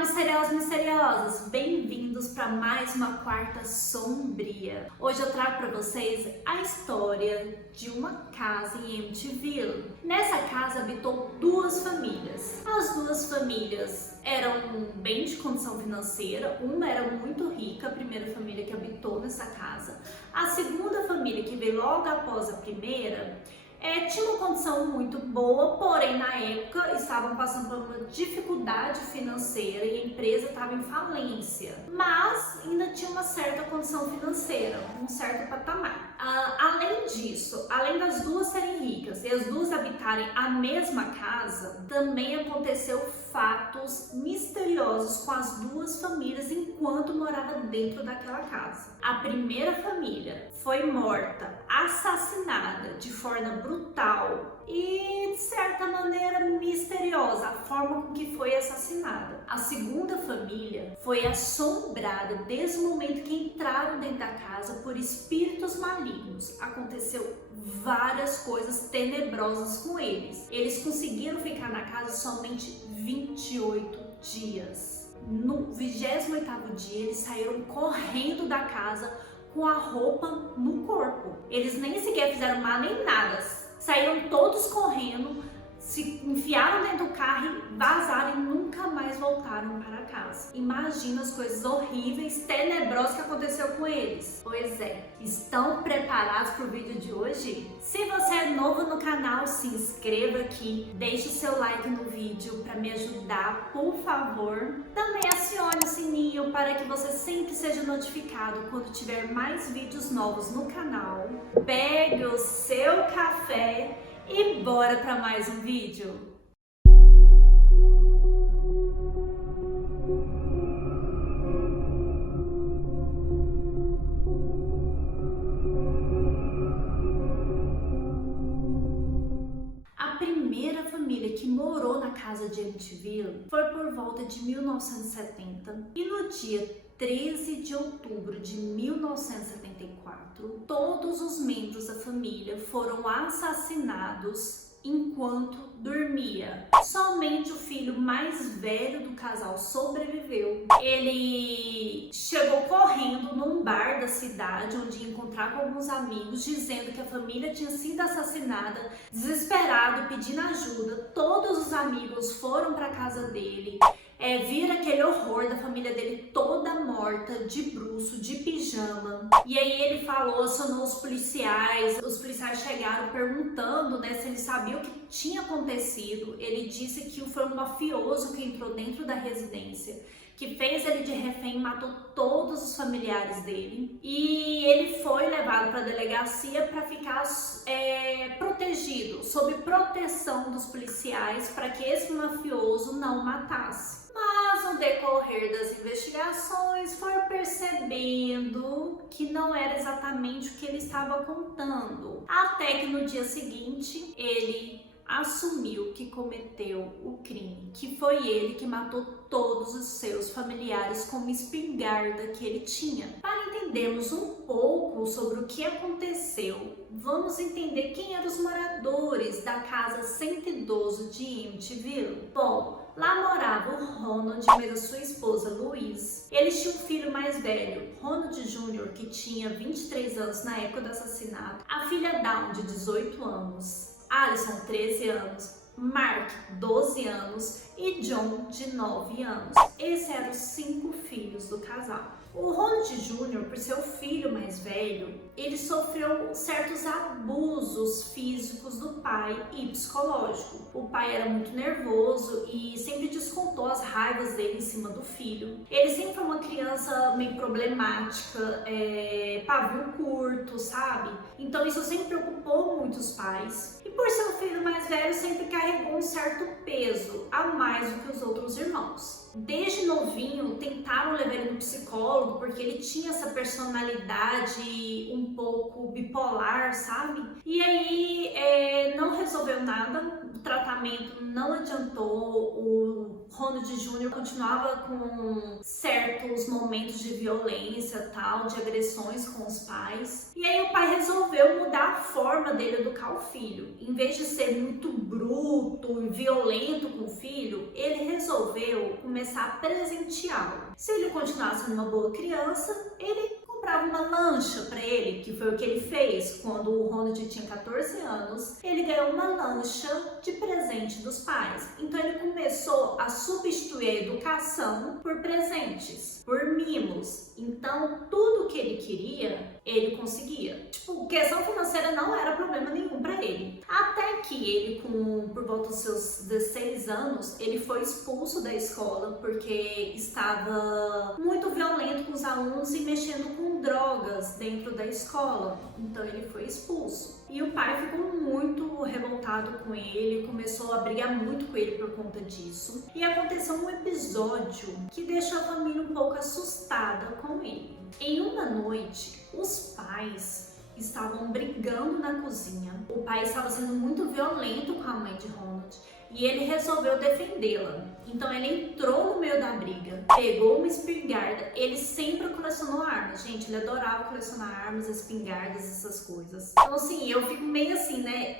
Misteriosos e misteriosas, bem-vindos para mais uma quarta sombria. Hoje eu trago para vocês a história de uma casa em Amityville. Nessa casa habitou duas famílias. As duas famílias eram bem de condição financeira, uma era muito rica, a primeira família que habitou nessa casa. A segunda família, que veio logo após a primeira, tinha uma condição muito boa, porém na época estavam passando por uma dificuldade financeira e a empresa estava em falência, mas ainda tinha uma certa condição financeira, um certo patamar. Além disso, além das duas serem ricas e as duas habitarem a mesma casa, também aconteceu fatos misteriosos com as duas famílias enquanto morava dentro daquela casa. A primeira família foi morta, assassinada de forma brutal e de certa maneira misteriosa a forma com que foi assassinada. A segunda família foi assombrada desde o momento que entraram dentro da casa por espíritos malignos. Aconteceu várias coisas tenebrosas com eles. Eles conseguiram ficar na casa somente 28 dias. No 28º dia, eles saíram correndo da casa com a roupa no corpo. Eles nem sequer fizeram mal nem nada. Saíram todos correndo, se enfiaram dentro do carro e vazaram e nunca mais voltaram para casa. Imagina as coisas horríveis, tenebrosas que aconteceu com eles. Pois é, estão preparados para o vídeo de hoje? Se você é novo no canal, se inscreva aqui, deixe o seu like no vídeo para me ajudar, por favor. Também acione o sininho para que você sempre seja notificado quando tiver mais vídeos novos no canal. Pegue o seu café e bora para mais um vídeo! A primeira família que morou na casa de Amityville foi por volta de 1970 e no dia 13 de outubro de 1974, todos os membros da família foram assassinados enquanto dormia. Somente o filho mais velho do casal sobreviveu. Ele chegou correndo num bar da cidade onde ia encontrar com alguns amigos, dizendo que a família tinha sido assassinada. Desesperado, pedindo ajuda, todos os amigos foram para a casa dele. Viram aquele horror da família dele toda morta, de bruço, de pijama. E aí ele falou, acionou os policiais chegaram perguntando, se ele sabia o que tinha acontecido. Ele disse que foi um mafioso que entrou dentro da residência, que fez ele de refém e matou todos os familiares dele. E ele foi levado para a delegacia para ficar protegido, sob proteção dos policiais, para que esse mafioso não matasse. Mas no decorrer das investigações foi percebendo que não era exatamente o que ele estava contando. Até que no dia seguinte ele assumiu que cometeu o crime, que foi ele que matou todos os seus familiares com uma espingarda que ele tinha. Para entendermos um pouco sobre o que aconteceu, vamos entender quem eram os moradores da casa 112 de Amityville. Bom, lá morava o Ronald e a sua esposa Louise. Eles tinham um filho mais velho, Ronald Jr., que tinha 23 anos na época do assassinato, a filha Dawn, de 18 anos, Alison, 13 anos, Mark, 12 anos e John, de 9 anos. Esses eram os 5 filhos do casal. O Ronald Jr., por ser o filho mais velho, ele sofreu certos abusos físicos do pai e psicológico. O pai era muito nervoso e sempre descontou as raivas dele em cima do filho. Ele sempre foi uma criança meio problemática, pavio curto, sabe? Então isso sempre preocupou muito os pais. E por ser o filho mais velho, sempre carregou um certo peso a mais do que os outros irmãos. Desde novinho tentaram levar ele no psicólogo porque ele tinha essa personalidade um pouco bipolar, sabe? E aí não resolveu nada tratamento não adiantou, o Ronald Jr. continuava com certos momentos de violência, tal, de agressões com os pais. E aí o pai resolveu mudar a forma dele educar o filho. Em vez de ser muito bruto e violento com o filho, ele resolveu começar a presenteá-lo. Se ele continuasse sendo uma boa criança, ele comprava uma lancha para ele, que foi o que ele fez quando o Ronald tinha 14 anos. Ele ganhou uma lancha de presente dos pais. Então ele começou a substituir a educação por presentes, por mimos. Então tudo que ele queria, ele conseguia. Tipo, questão financeira não era problema nenhum para ele. Até que ele, por volta dos seus 16 anos, ele foi expulso da escola porque estava muito violento com os alunos e mexendo com drogas dentro da escola. Então ele foi expulso. E o pai ficou muito revoltado com ele, começou a brigar muito com ele por conta disso. E aconteceu um episódio que deixou a família um pouco assustada com ele. Em uma noite, os pais estavam brigando na cozinha. O pai estava sendo muito violento com a mãe de Ronald e ele resolveu defendê-la. Então ele entrou no meio da briga, pegou uma espingarda. Ele sempre colecionou armas, gente. Ele adorava colecionar armas, espingardas, essas coisas. Então assim, eu fico meio assim, né?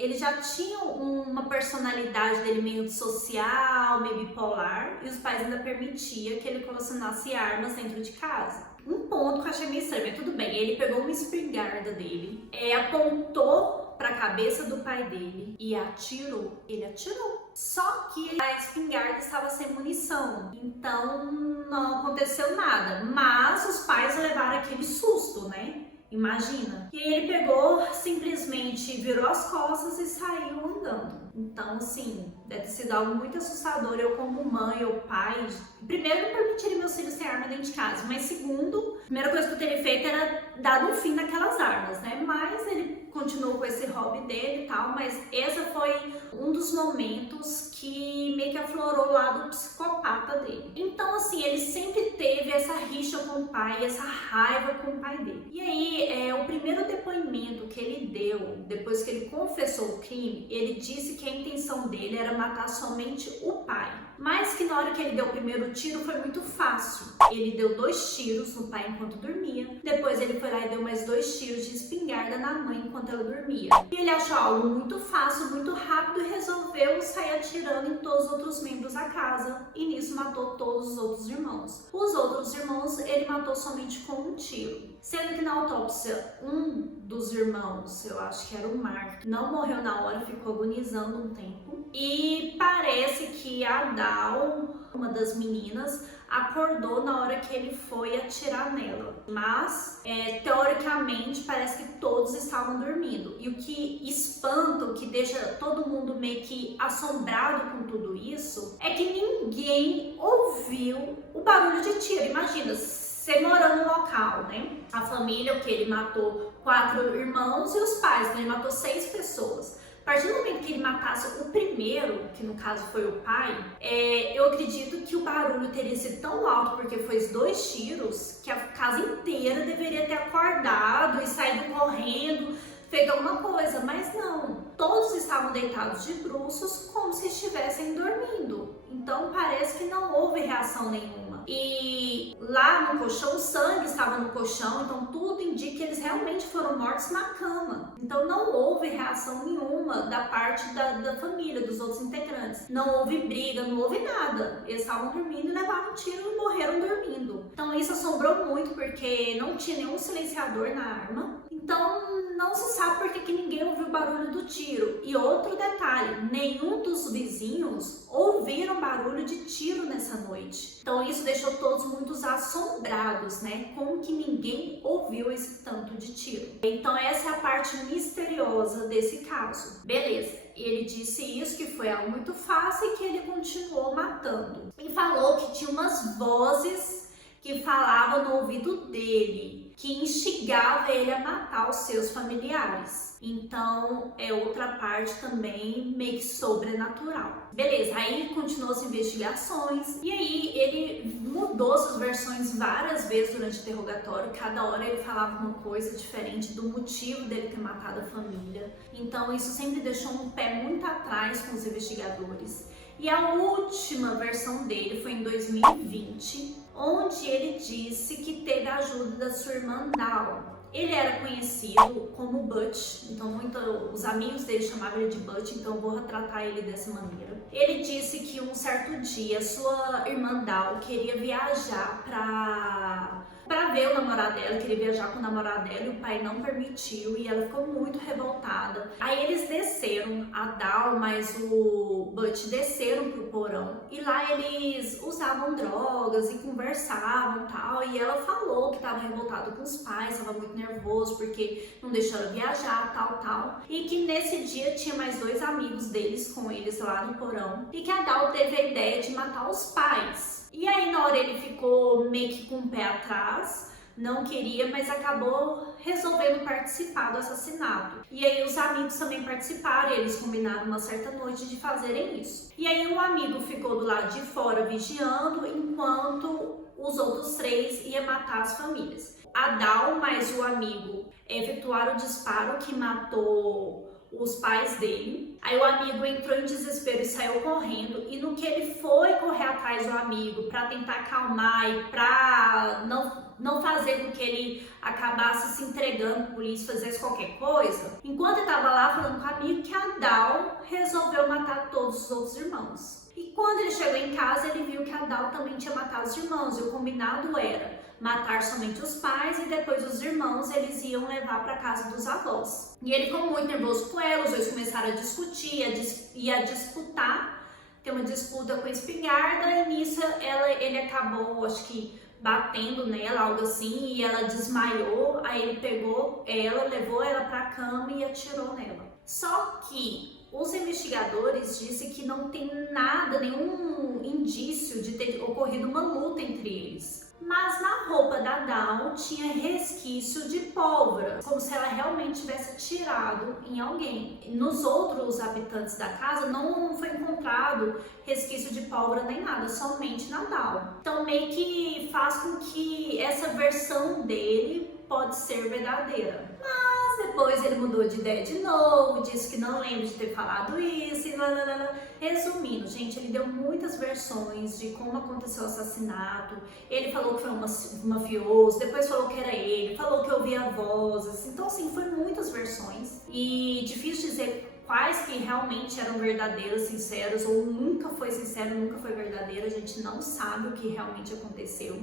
Ele já tinha uma personalidade dele meio social, meio bipolar, e os pais ainda permitiam que ele colecionasse armas dentro de casa. Um ponto que eu achei meio estranho, mas tudo bem. Ele pegou uma espingarda dele, apontou para a cabeça do pai dele e atirou. Ele atirou. Só que a espingarda estava sem munição, então não aconteceu nada. Mas os pais levaram aquele susto, né? Imagina. E ele pegou, simplesmente virou as costas e saiu andando. Então, assim, deve ter sido algo muito assustador. Eu, como mãe ou pai, primeiro, não permitiria meus filhos ter arma dentro de casa, mas segundo, a primeira coisa que eu teria feito era dado um fim naquelas armas, né? Mas ele continuou com esse hobby dele e tal, mas esse foi um dos momentos que meio que aflorou o lado psicopata dele. Então, assim, ele sempre teve essa rixa com o pai, essa raiva com o pai dele. E aí, o primeiro depoimento que ele deu, depois que ele confessou o crime, ele disse que a intenção dele era matar somente o pai. Mas que na hora que ele deu o primeiro tiro foi muito fácil. Ele deu 2 tiros no pai enquanto dormia. Depois ele foi lá e deu mais 2 tiros de espingarda na mãe enquanto ela dormia. E ele achou algo muito fácil, muito rápido e resolveu sair atirando em todos os outros membros da casa. E nisso matou todos os outros irmãos. Os outros irmãos ele matou somente com um tiro. Sendo que na autópsia, um dos irmãos, eu acho que era o Mark, não morreu na hora, ficou agonizando um tempo. E parece que a Dal, uma das meninas, acordou na hora que ele foi atirar nela. Mas, teoricamente, parece que todos estavam dormindo. E o que espanta, o que deixa todo mundo meio que assombrado com tudo isso, é que ninguém ouviu o barulho de tiro. Imagina, você morando no local, né? A família, o que ele matou 4 irmãos e os pais, né? Ele matou 6 pessoas. A partir do momento que ele matasse o primeiro, que no caso foi o pai, eu acredito que o barulho teria sido tão alto, porque foi 2 tiros, que a casa inteira deveria ter acordado e saído correndo, feito alguma coisa, mas não. Todos estavam deitados de bruços como se estivessem dormindo. Então parece que não houve reação nenhuma. E lá no colchão, o sangue estava no colchão, então tudo indica que eles realmente foram mortos na cama. Então não houve reação nenhuma da parte da família, dos outros integrantes. Não houve briga, não houve nada. Eles estavam dormindo e levaram um tiro e morreram dormindo. Então isso assombrou muito, porque não tinha nenhum silenciador na arma. Então não se sabe por que ninguém ouviu o barulho do tiro. E outro detalhe, nenhum dos vizinhos ouviram barulho de tiro nessa noite. Então isso deixou todos muito assombrados, né? Como que ninguém ouviu esse tanto de tiro. Então essa é a parte misteriosa desse caso. Beleza, ele disse isso, que foi algo muito fácil e que ele continuou matando. E falou que tinha umas vozes que falavam no ouvido dele, que instigava ele a matar os seus familiares. Então é outra parte também meio que sobrenatural. Beleza, aí continuou as investigações e aí ele mudou suas versões várias vezes durante o interrogatório. Cada hora ele falava uma coisa diferente do motivo dele ter matado a família. Então isso sempre deixou um pé muito atrás com os investigadores. E a última versão dele foi em 2020, onde ele disse que teve a ajuda da sua irmã Dawn. Ele era conhecido como Butch, então os amigos dele chamavam ele de Butch, então eu vou retratar ele dessa maneira. Ele disse que um certo dia sua irmã Dawn queria viajar para ver o namorado dela, queria viajar com o namorado dela e o pai não permitiu e ela ficou muito revoltada. Aí eles desceram, a Dawn mais o Butch desceram pro porão e lá eles usavam drogas e conversavam e tal, e ela falou que estava revoltada com os pais, estava muito nervoso porque não deixou ela viajar, tal, e que nesse dia tinha mais 2 amigos deles com eles lá no porão e que a Dawn teve a ideia de matar os pais. E aí na hora ele ficou meio que com o pé atrás, não queria, mas acabou resolvendo participar do assassinato. E aí os amigos também participaram, e eles combinaram uma certa noite de fazerem isso. E aí um amigo ficou do lado de fora vigiando, enquanto os outros 3 iam matar as famílias. A Dawn mais o amigo efetuaram o disparo que matou os pais dele. Aí o amigo entrou em desespero e saiu correndo, e no que ele foi correr atrás do amigo para tentar acalmar e para não fazer com que ele acabasse se entregando à polícia, fizesse qualquer coisa, enquanto ele estava lá falando com o amigo, que a Dawn resolveu matar todos os outros irmãos. E quando ele chegou em casa, ele viu que a Dawn também tinha matado os irmãos, e o combinado era matar somente os pais e depois os irmãos eles iam levar para casa dos avós. E ele ficou muito nervoso com ela, os dois começaram a discutir e a disputar, ter uma disputa com a espingarda, e nisso ele acabou, acho que batendo nela, algo assim, e ela desmaiou. Aí ele pegou ela, levou ela para a cama e atirou nela. Só que os investigadores disseram que não tem nada, nenhum indício de ter ocorrido uma luta entre eles. Mas na roupa da Dawn tinha resquício de pólvora, como se ela realmente tivesse atirado em alguém. Nos outros habitantes da casa não foi encontrado resquício de pólvora nem nada, somente na Dawn. Então meio que faz com que essa versão dele pode ser verdadeira. Mas depois ele mudou de ideia de novo, disse que não lembra de ter falado isso e lá. Resumindo, gente, ele deu muitas versões de como aconteceu o assassinato. Ele falou que foi um mafioso, depois falou que era ele, falou que ouvia vozes. Então, assim, foi muitas versões. E difícil dizer quais que realmente eram verdadeiros, sinceros, ou nunca foi sincero, nunca foi verdadeiro. A gente não sabe o que realmente aconteceu.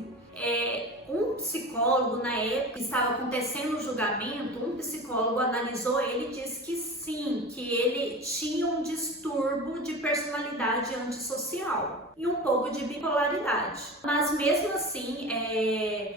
Um psicólogo, na época que estava acontecendo o julgamento, um psicólogo analisou ele e disse que sim, que ele tinha um distúrbio de personalidade antissocial e um pouco de bipolaridade. Mas mesmo assim,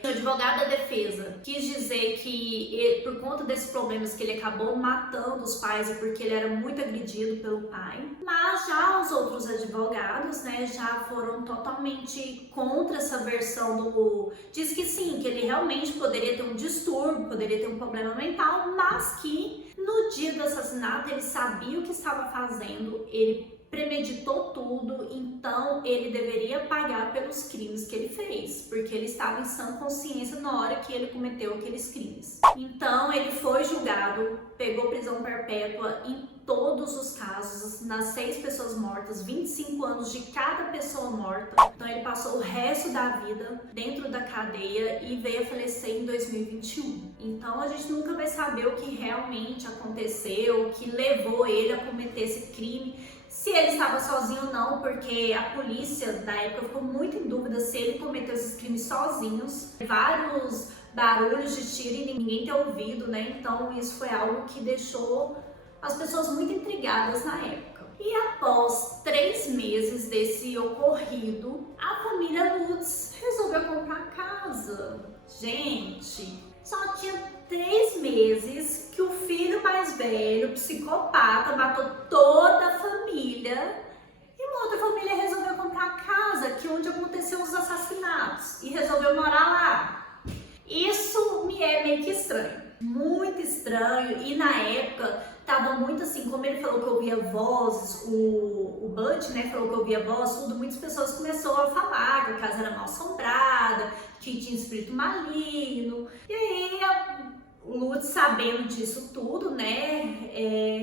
o advogado da defesa quis dizer que por conta desses problemas que ele acabou matando os pais e porque ele era muito agredido pelo pai. Mas já os outros advogados, né, já foram totalmente contra essa versão diz que sim, que ele realmente poderia ter um distúrbio, poderia ter um problema mental, mas que no dia do assassinato ele sabia o que estava fazendo, ele premeditou tudo, então ele deveria pagar pelos crimes que ele fez, porque ele estava em sã consciência na hora que ele cometeu aqueles crimes. Então ele foi julgado, pegou prisão perpétua em todos os casos, nas 6 pessoas mortas, 25 anos de cada pessoa morta. Então ele passou o resto da vida dentro da cadeia e veio a falecer em 2021. Então a gente nunca vai saber o que realmente aconteceu, o que levou ele a cometer esse crime. Se ele estava sozinho ou não, porque a polícia da época ficou muito em dúvida se ele cometeu esses crimes sozinhos. Vários barulhos de tiro e ninguém ter ouvido, né? Então isso foi algo que deixou as pessoas muito intrigadas na época. E após 3 meses desse ocorrido, a família Lutz resolveu comprar casa. Gente, só tinha 3 meses que o filho mais velho, psicopata, matou toda a família e uma outra família resolveu comprar a casa que onde aconteceu os assassinatos e resolveu morar lá. Isso me é meio que estranho. muito estranho. E na época tava muito assim, como ele falou que ouvia vozes, o Butch, né, falou que ouvia vozes, tudo, muitas pessoas começaram a falar que a casa era mal assombrada, que tinha espírito maligno. E aí o Lutz, sabendo disso tudo, né,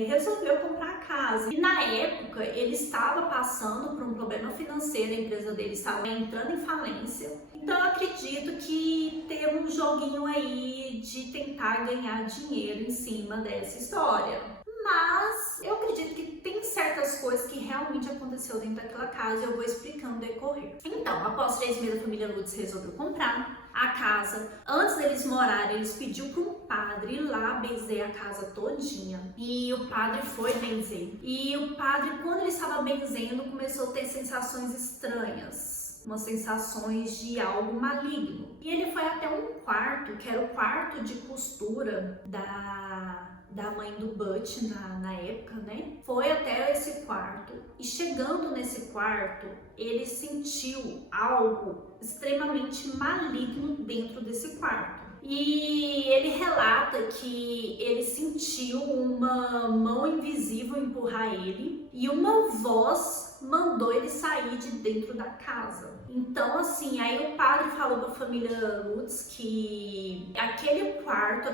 resolveu comprar a casa. E na época ele estava passando por um problema financeiro, a empresa dele estava entrando em falência. Então eu acredito que tem um joguinho aí de tentar ganhar dinheiro em cima dessa história. Mas eu acredito que tem certas coisas que realmente aconteceu dentro daquela casa e eu vou explicando no decorrer. Então, após 3 meses, a família Lutz resolveu comprar a casa. Antes deles morarem, eles pediu para um padre ir lá benzer a casa todinha. E o padre foi benzer. E o padre, quando ele estava benzendo, começou a ter sensações estranhas. Umas sensações de algo maligno. E ele foi até um quarto, que era o quarto de costura da mãe do Butch na época, né? Foi até esse quarto e chegando nesse quarto, ele sentiu algo extremamente maligno dentro desse quarto. E ele relata que ele sentiu uma mão invisível empurrar ele e uma voz mandou ele sair de dentro da casa. Então, assim, aí o padre falou para a família Lutz que aquele quarto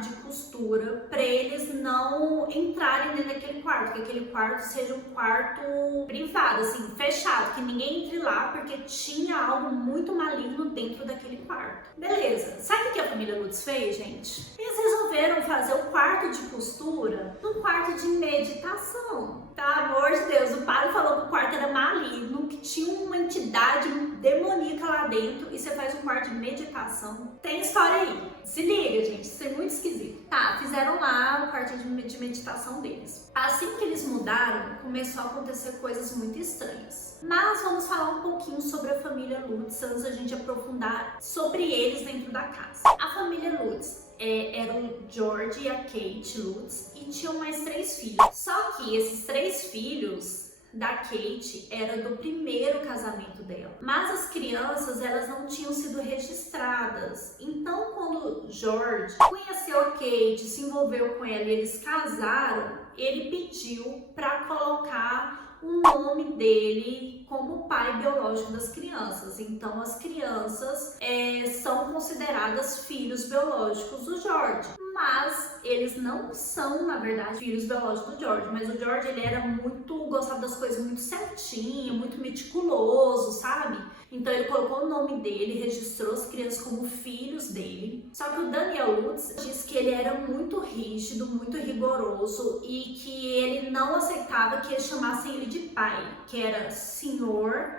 de costura, para eles não entrarem dentro daquele quarto, que aquele quarto seja um quarto privado, assim, fechado, que ninguém entre lá, porque tinha algo muito maligno dentro daquele quarto. Beleza, sabe o que a família Lutz fez, gente? Eles resolveram fazer o quarto de costura num quarto de meditação. Tá, amor de Deus, o padre falou que o quarto era maligno, que tinha uma entidade demoníaca lá dentro e você faz um quarto de meditação. Tem história aí. Se liga, gente, isso é muito esquisito. Tá, fizeram lá o quarto de meditação deles. Assim que eles mudaram, começou a acontecer coisas muito estranhas. Mas vamos falar um pouquinho sobre a família Lutz antes da gente aprofundar sobre eles dentro da casa. A família Lutz era o George e a Kate Lutz e tinham mais 3 filhos. Só que esses 3 filhos da Kate era do primeiro casamento dela. Mas as crianças, elas não tinham sido registradas. Então, quando George conheceu a Kate, se envolveu com ela e eles casaram, ele pediu para colocar o nome dele como pai biológico das crianças. Então, as crianças são consideradas filhos biológicos do George. Mas eles não são, na verdade, filhos biológicos do George. Mas o George, ele era gostava das coisas muito certinho, muito meticuloso, sabe? Então ele colocou o nome dele, registrou as crianças como filhos dele. Só que o Daniel Lutz disse que ele era muito rígido, muito rigoroso e que ele não aceitava que eles chamassem ele de pai, que era Senhor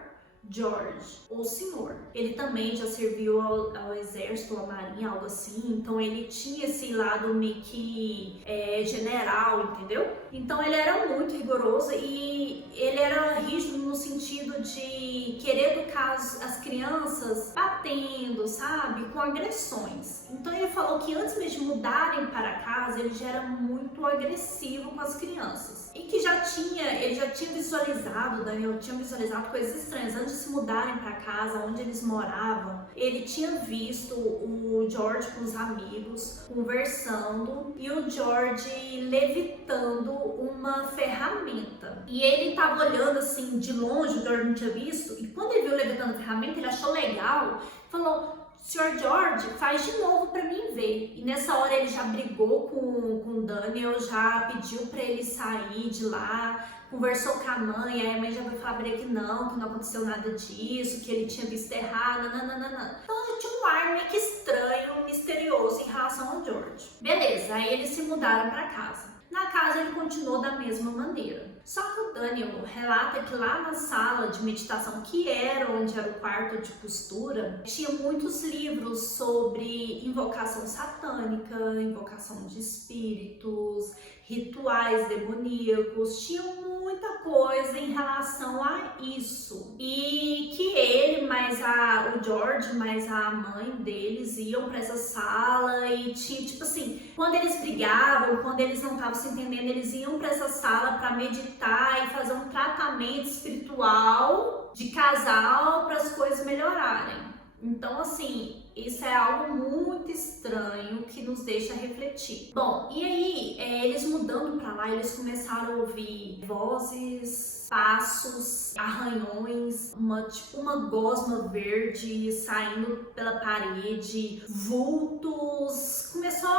George, ou senhor. Ele também já serviu ao exército, à marinha, algo assim, então ele tinha esse lado meio que general, entendeu? Então ele era muito rigoroso e ele era rígido no sentido de querer educar as crianças batendo, sabe? Com agressões. Então ele falou que antes mesmo de mudarem para casa, ele já era muito agressivo com as crianças. E que ele já tinha visualizado, Daniel tinha visualizado coisas estranhas. Antes de se mudarem para casa, onde eles moravam, ele tinha visto o George com os amigos conversando e o George levitando uma ferramenta. E ele tava olhando assim de longe, o George não tinha visto, e quando ele viu levitando a ferramenta, ele achou legal, falou: Sr. George, faz de novo pra mim ver. E nessa hora ele já brigou com o Daniel, já pediu pra ele sair de lá, conversou com a mãe, aí a mãe já foi falar pra ele que não aconteceu nada disso, que ele tinha visto errado, nananana. Então já tinha um ar meio que estranho, misterioso em relação ao George. Beleza, aí eles se mudaram pra casa. Na casa ele continuou da mesma maneira. Só que o Daniel relata que lá na sala de meditação, que era onde era o quarto de costura, tinha muitos livros sobre invocação satânica, invocação de espíritos, rituais demoníacos, tinha muita coisa em relação a isso. E que ele, o George, mais a mãe deles iam para essa sala e tinha, tipo assim, quando eles brigavam, quando eles não estavam se entendendo, eles iam para essa sala para meditar e fazer um tratamento espiritual de casal para as coisas melhorarem. Então, assim, isso é algo muito estranho que nos deixa refletir. Bom, e aí, eles mudando pra lá, eles começaram a ouvir vozes, passos, arranhões, uma gosma verde saindo pela parede, vultos, começou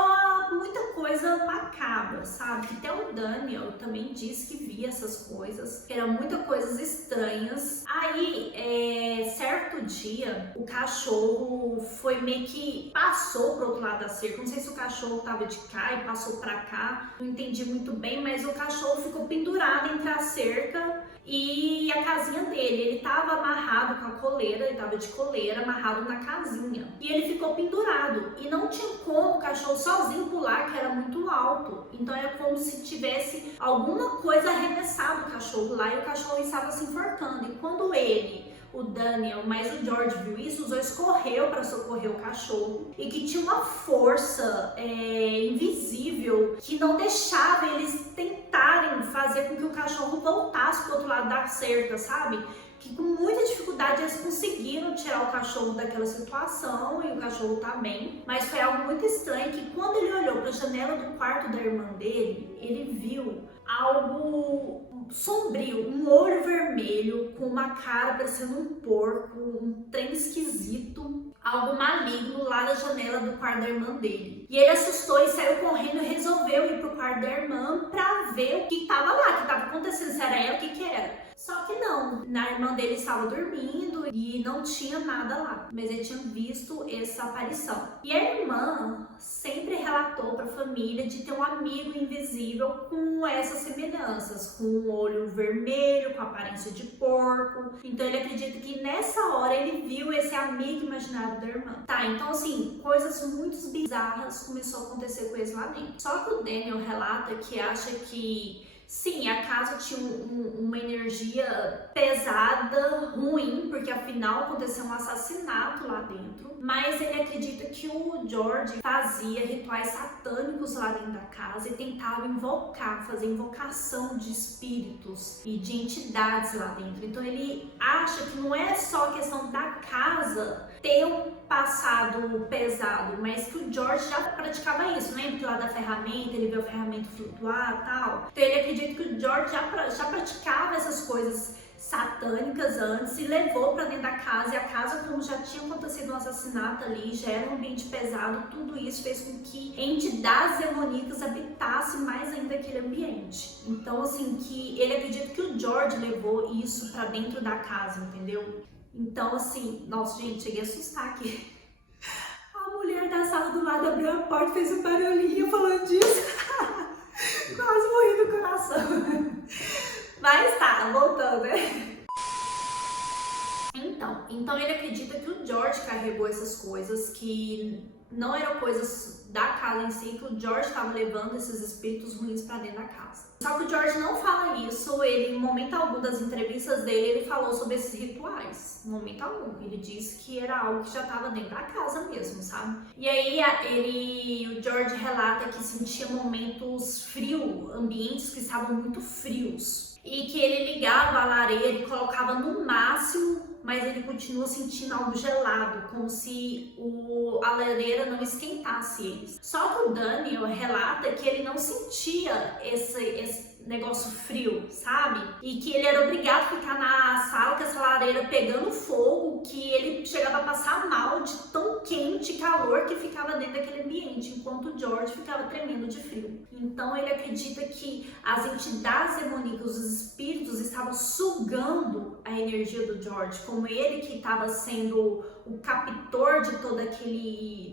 muita coisa macabra, sabe? Até o Daniel também disse que via essas coisas, que eram muitas coisas estranhas. Aí, certo dia, o cachorro foi meio que passou pro outro lado da cerca, não sei se o cachorro tava de cá e passou pra cá, não entendi muito bem, mas o cachorro ficou pendurado entre a cerca e a casinha dele. Ele tava amarrado com a coleira, ele tava de coleira, amarrado na casinha. E ele ficou pendurado. E não tinha como o cachorro sozinho pular, que era muito alto. Então era como se tivesse alguma coisa arremessado o cachorro lá e o cachorro estava se enforcando. E quando o Daniel, mas o George viu isso, os dois correu para socorrer o cachorro e que tinha uma força invisível que não deixava eles tentarem fazer com que o cachorro voltasse pro outro lado da cerca, sabe? Que com muita dificuldade eles conseguiram tirar o cachorro daquela situação e o cachorro tá bem, mas foi algo muito estranho que quando ele olhou para a janela do quarto da irmã dele, ele viu algo sombrio, um olho vermelho com uma cara parecendo um porco, um trem esquisito, algo maligno lá da janela do quarto da irmã dele. E ele assustou e saiu correndo e resolveu ir pro quarto da irmã pra ver o que tava lá, o que tava acontecendo, se era ela, o que era. Só que não, a irmã dele estava dormindo e não tinha nada lá, mas ele tinha visto essa aparição. E a irmã sempre relatou para a família de ter um amigo invisível com essas semelhanças, com um olho vermelho, com aparência de porco. Então ele acredita que nessa hora ele viu esse amigo imaginário da irmã. Tá, então assim, coisas muito bizarras começou a acontecer com eles lá dentro. Só que o Daniel relata que acha que sim, a casa tinha uma energia pesada, ruim, porque afinal aconteceu um assassinato lá dentro. Mas ele acredita que o George fazia rituais satânicos lá dentro da casa e tentava fazer invocação de espíritos e de entidades lá dentro. Então ele acha que não é só questão da casa ter um passado pesado, mas que o George já praticava isso, né? Porque lá da ferramenta, ele viu a ferramenta flutuar e tal. Então ele acredita que o George já praticava essas coisas satânicas antes e levou pra dentro da casa, e a casa, como já tinha acontecido um assassinato ali, já era um ambiente pesado, tudo isso fez com que entidades demoníacas habitassem mais ainda aquele ambiente. Então assim, que ele acredita que o George levou isso pra dentro da casa, entendeu? Então assim, nossa gente, cheguei a assustar aqui. A mulher da sala do lado abriu a porta e fez um barulhinho falando disso. Quase morri do coração. Mas tá, voltando, né? Então ele acredita que o George carregou essas coisas, que não eram coisas da casa em si, que o George estava levando esses espíritos ruins pra dentro da casa. Só que o George não fala isso, ele, em momento algum das entrevistas dele, ele falou sobre esses rituais. Em momento algum. Ele disse que era algo que já estava dentro da casa mesmo, sabe? E aí o George relata que sentia momentos frios, ambientes que estavam muito frios. E que ele ligava a lareira e colocava no máximo, mas ele continua sentindo algo gelado, como se a lareira não esquentasse eles. Só que o Daniel relata que ele não sentia esse negócio frio, sabe? E que ele era obrigado a ficar na sala com essa lareira pegando fogo, que ele chegava a passar mal de tão quente e calor que ficava dentro daquele ambiente, enquanto o George ficava tremendo de frio. Então ele acredita que as entidades demoníacas, os espíritos, estavam sugando a energia do George, como ele que estava sendo o captor de toda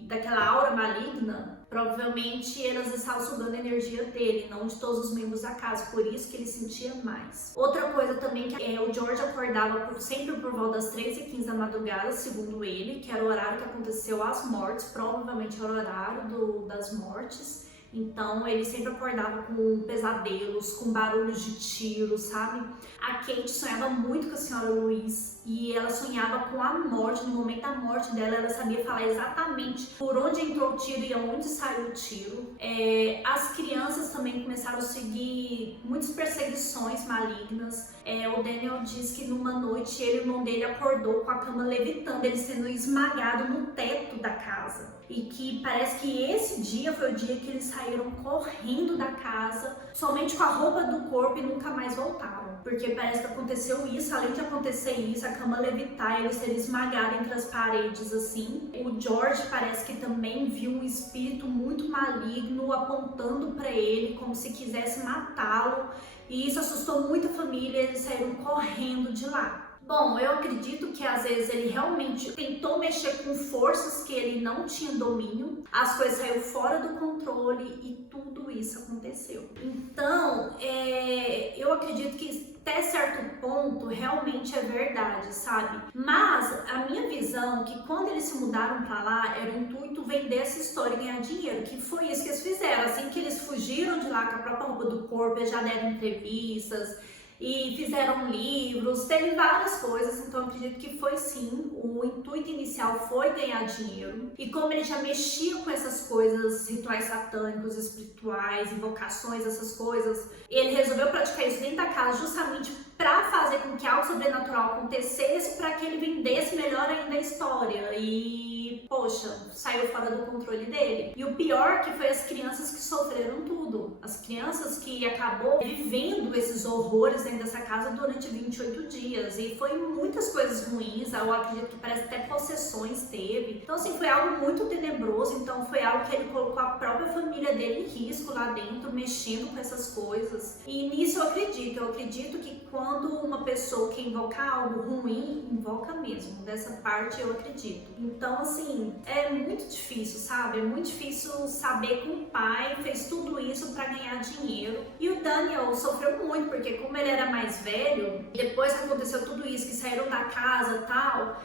daquela aura maligna. Provavelmente elas estavam sugando a energia dele, não de todos os membros da casa, por isso que ele sentia mais. Outra coisa também que o George acordava sempre por volta das 3h15 da madrugada, segundo ele, que era o horário que aconteceu as mortes, provavelmente era o horário das mortes. Então ele sempre acordava com pesadelos, com barulhos de tiros, sabe? A Kate sonhava muito com a senhora Louise e ela sonhava com a morte. No momento da morte dela, ela sabia falar exatamente por onde entrou o tiro e aonde saiu o tiro. As crianças também começaram a seguir muitas perseguições malignas. O Daniel diz que numa noite ele e o irmão dele acordou com a cama levitando, ele sendo esmagado no teto da casa. E que parece que esse dia foi o dia que eles saíram correndo da casa, somente com a roupa do corpo, e nunca mais voltaram. Porque parece que aconteceu isso, além de acontecer isso, a cama levitar e ele ser esmagado entre as paredes assim. O George parece que também viu um espírito muito maligno apontando para ele, como se quisesse matá-lo. E isso assustou muito a família, eles saíram correndo de lá. Bom, eu acredito que às vezes ele realmente tentou mexer com forças que ele não tinha domínio, as coisas saíram fora do controle e tudo isso aconteceu. Então, eu acredito que até certo ponto realmente é verdade, sabe? Mas a minha visão é que quando eles se mudaram pra lá, era o intuito vender essa história e ganhar dinheiro, que foi isso que eles fizeram. Assim que eles fugiram de lá com a própria roupa do corpo, eles já deram entrevistas e fizeram livros, teve várias coisas, então eu acredito que foi sim, o intuito inicial foi ganhar dinheiro. E como ele já mexia com essas coisas, rituais satânicos, espirituais, invocações, essas coisas, ele resolveu praticar isso dentro da casa justamente para fazer com que algo sobrenatural acontecesse, para que ele vendesse melhor ainda a história. E, poxa, saiu fora do controle dele. E o pior que foi as crianças que sofreram tudo. As crianças que acabou vivendo esses horrores dentro dessa casa durante 28 dias. E foi muitas coisas ruins, eu acredito que parece até possessões teve. Então, assim, foi algo muito tenebroso. Então, foi algo que ele colocou a própria família dele em risco lá dentro, mexendo com essas coisas. E nisso eu acredito que quando uma pessoa quer invocar algo ruim, invoca mesmo. Dessa parte eu acredito. Então, assim, é muito difícil, sabe? É muito difícil saber que o pai fez tudo isso para ganhar dinheiro. E o Daniel sofreu muito, porque como ele era mais velho, depois que aconteceu tudo isso, que saíram da casa e tal,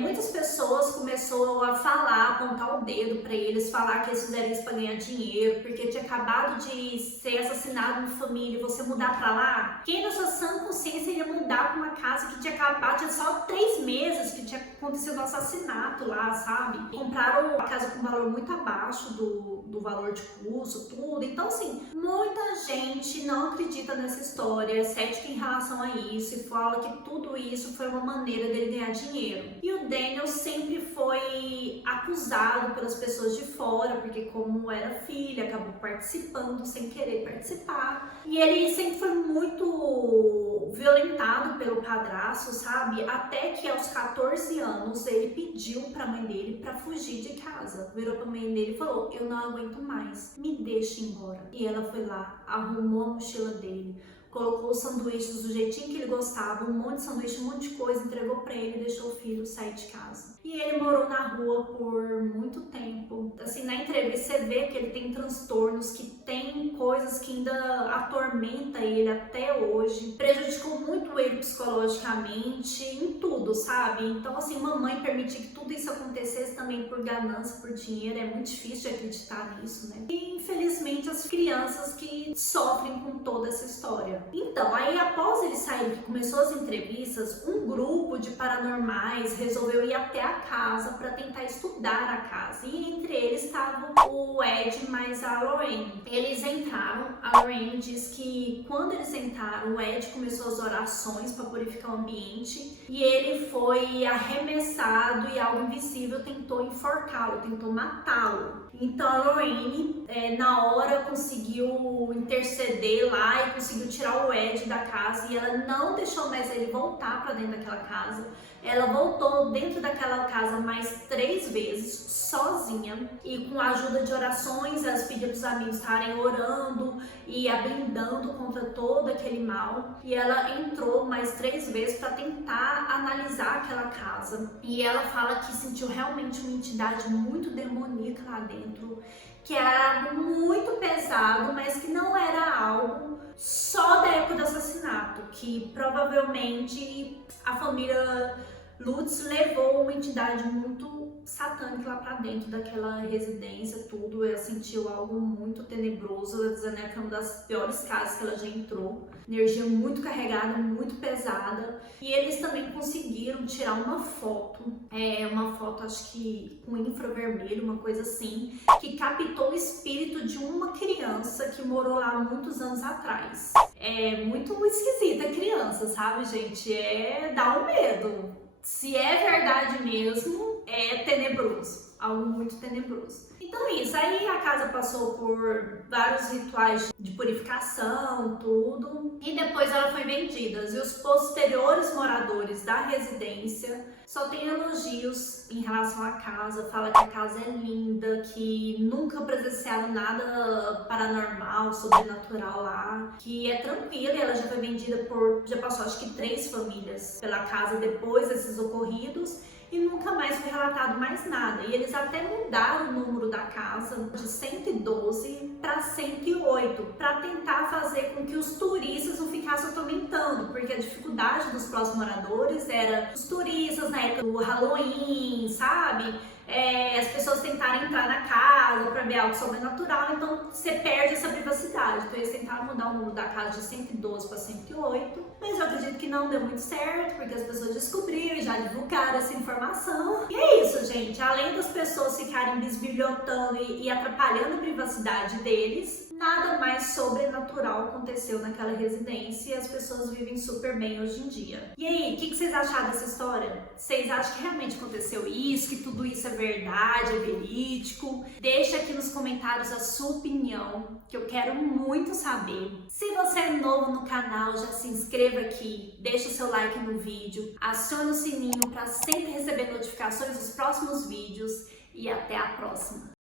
muitas pessoas começaram a falar, apontar o dedo para eles, falar que eles fizeram isso para ganhar dinheiro, porque tinha acabado de ser assassinado uma família e você mudar para lá. Quem na sua sã consciência ia mudar para uma casa que tinha acabado, tinha só 3 meses que tinha acontecido um assassinato lá, sabe? Compraram a casa com valor muito abaixo do valor de custo, tudo. Então, assim, muita gente não acredita nessa história, é cética em relação a isso e fala que tudo isso foi uma maneira dele ganhar dinheiro. E o Daniel sempre foi acusado pelas pessoas de fora, porque como era filho, acabou participando sem querer participar. E ele sempre foi muito violentado pelo padrasto, sabe? Até que aos 14 anos ele pediu pra mãe dele pra fugir de casa. Virou pra mãe dele e falou: eu não aguento mais, me deixa embora. E ela foi lá, arrumou a mochila dele, colocou os sanduíches do jeitinho que ele gostava, um monte de sanduíche, um monte de coisa, entregou pra ele e deixou o filho sair de casa. E ele morou na rua por muito tempo. Assim, na entrevista você vê que ele tem transtornos, que tem coisas que ainda atormenta ele até hoje. Prejudicou muito ele psicologicamente, em tudo, sabe? Então, assim, mamãe permitir que tudo isso acontecesse também por ganância, por dinheiro, é muito difícil de acreditar nisso, né? E, infelizmente, as crianças que sofrem com toda essa história. Então, aí após ele sair, que começou as entrevistas, um grupo de paranormais resolveu ir até a casa para tentar estudar a casa. E entre eles estavam o Ed mais a Lorraine. Eles entraram, a Lorraine diz que quando eles entraram, o Ed começou as orações para purificar o ambiente e ele foi arremessado e algo invisível tentou enforcá-lo, tentou matá-lo. Então a Lorraine, na hora, conseguiu interceder lá e conseguiu tirar o Ed da casa e ela não deixou mais ele voltar para dentro daquela casa. Ela voltou dentro daquela casa mais 3 vezes, sozinha, e com a ajuda de orações, elas pediam para os amigos estarem orando e a blindando contra todo aquele mal. E ela entrou mais 3 vezes para tentar analisar aquela casa. E ela fala que sentiu realmente uma entidade muito demoníaca lá dentro, que era algo muito pesado, mas que não era algo só da época do assassinato, que provavelmente a família Lutz levou uma entidade muito satânica lá pra dentro daquela residência, tudo. Ela sentiu algo muito tenebroso, ela dizendo que é uma das piores casas que ela já entrou. Energia muito carregada, muito pesada. E eles também conseguiram tirar uma foto, acho que com infravermelho, uma coisa assim, que captou o espírito de uma criança que morou lá muitos anos atrás. É muito esquisita a criança, sabe, gente? Dá um medo. Se é verdade mesmo, é tenebroso, algo muito tenebroso. Então isso, aí a casa passou por vários rituais de purificação, tudo, e depois ela foi vendida. E os posteriores moradores da residência só tem elogios em relação à casa, fala que a casa é linda, que nunca presenciaram nada paranormal, sobrenatural lá, que é tranquila, e ela já foi vendida já passou acho que 3 famílias pela casa depois desses ocorridos, e nunca mais foi relatado mais nada. E eles até mudaram o número da casa de 112 para 108 para tentar fazer com que os turistas não ficassem atormentando, porque a dificuldade dos próximos moradores era os turistas na época do Halloween, sabe? As pessoas tentarem entrar na casa para ver algo sobrenatural, então você perde essa privacidade. Então eles tentaram mudar o número da casa de 112 para 108, mas eu acredito que não deu muito certo, porque as pessoas descobriram e já divulgaram essa informação. E é isso, gente. Além das pessoas ficarem bisbilhotando e atrapalhando a privacidade deles, nada mais sobrenatural aconteceu naquela residência e as pessoas vivem super bem hoje em dia. E aí, o que vocês acharam dessa história? Vocês acham que realmente aconteceu isso, que tudo isso é verdade, é verídico? Deixa aqui nos comentários a sua opinião, que eu quero muito saber. Se você é novo no canal, já se inscreva aqui, deixa o seu like no vídeo, acione o sininho para sempre receber notificações dos próximos vídeos e até a próxima!